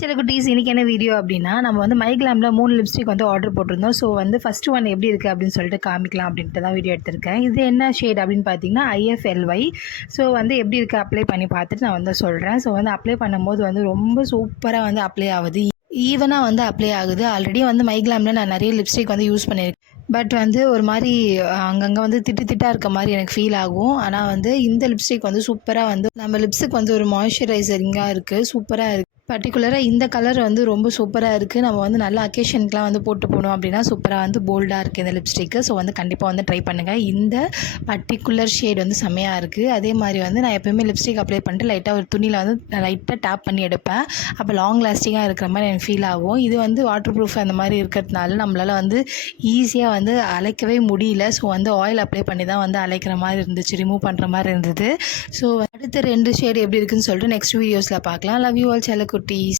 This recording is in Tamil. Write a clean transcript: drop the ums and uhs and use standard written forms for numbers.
சில குட்டீஸ் இன்றைக்கி என்ன வீடியோ அப்படின்னா நம்ம வந்து மைக்லாமில் 3 லிப்ஸ்டிக் வந்து ஆர்டர் போட்டிருந்தோம். ஸோ வந்து ஃபஸ்ட்டு ஒன் எப்படி இருக்குது அப்படின்னு சொல்லிட்டு காமிக்கலாம் அப்படின்ட்டு தான் வீடியோ எடுத்திருக்கேன். இது என்ன ஷேட் அப்படின்னு பார்த்தீங்கன்னா IFLY. ஸோ வந்து எப்படி இருக்குது அப்ளை பண்ணி பார்த்துட்டு நான் வந்து சொல்கிறேன். ஸோ வந்து அப்ளை பண்ணும்போது வந்து ரொம்ப சூப்பராக வந்து அப்ளை ஆகுது, ஈவனாக வந்து அப்ளை ஆகுது. ஆல்ரெடி வந்து மைக்லாமில் நான் நிறைய லிப்ஸ்டிக் வந்து யூஸ் பண்ணியிருக்கேன். பட் வந்து ஒரு மாதிரி அங்கங்கே வந்து திட்டாக இருக்க மாதிரி எனக்கு ஃபீல் ஆகும். ஆனால் வந்து இந்த லிப்ஸ்டிக் வந்து சூப்பராக வந்து நம்ம லிப்ஸுக்கு வந்து ஒரு மாய்ஸ்சரைசரிங்காக இருக்குது, சூப்பராக இருக்குது. பர்டிகுலராக இந்த கலர் வந்து ரொம்ப சூப்பராக இருக்குது. நம்ம வந்து நல்ல அக்கேஷனுக்குலாம் வந்து போட்டு போனோம் அப்படின்னா சூப்பராக வந்து போல்டாக இருக்குது இந்த லிப்ஸ்டிக்கு. ஸோ வந்து கண்டிப்பாக வந்து ட்ரை பண்ணுங்கள். இந்த பர்டிகுலர் ஷேட் வந்து செம்மையாக இருக்குது. அதே மாதிரி வந்து நான் எப்போயுமே லிப்ஸ்டிக் அப்ளை பண்ணிட்டு லைட்டாக ஒரு துணியில் வந்து லைட்டாக டேப் பண்ணி எடுப்பேன். அப்போ லாங் லாஸ்டிங்காக இருக்கிற மாதிரி எனக்கு ஃபீல் ஆகும். இது வந்து வாட்டர் ப்ரூஃப் அந்த மாதிரி இருக்கிறதுனால நம்மளால் வந்து ஈஸியாக வந்து அழைக்கவே முடியல. ஸோ வந்து ஆயில் அப்ளை பண்ணி தான் வந்து அழைக்கிற மாதிரி இருந்துச்சு, ரிமூவ் பண்ணுற மாதிரி இருந்தது. ஸோ அடுத்த 2 ஷேடு எப்படி இருக்குதுன்னு சொல்லிட்டு நெக்ஸ்ட் வீடியோஸில் பார்க்கலாம். லவ் யூ ஆல் செல்ல குட்டீஸ்.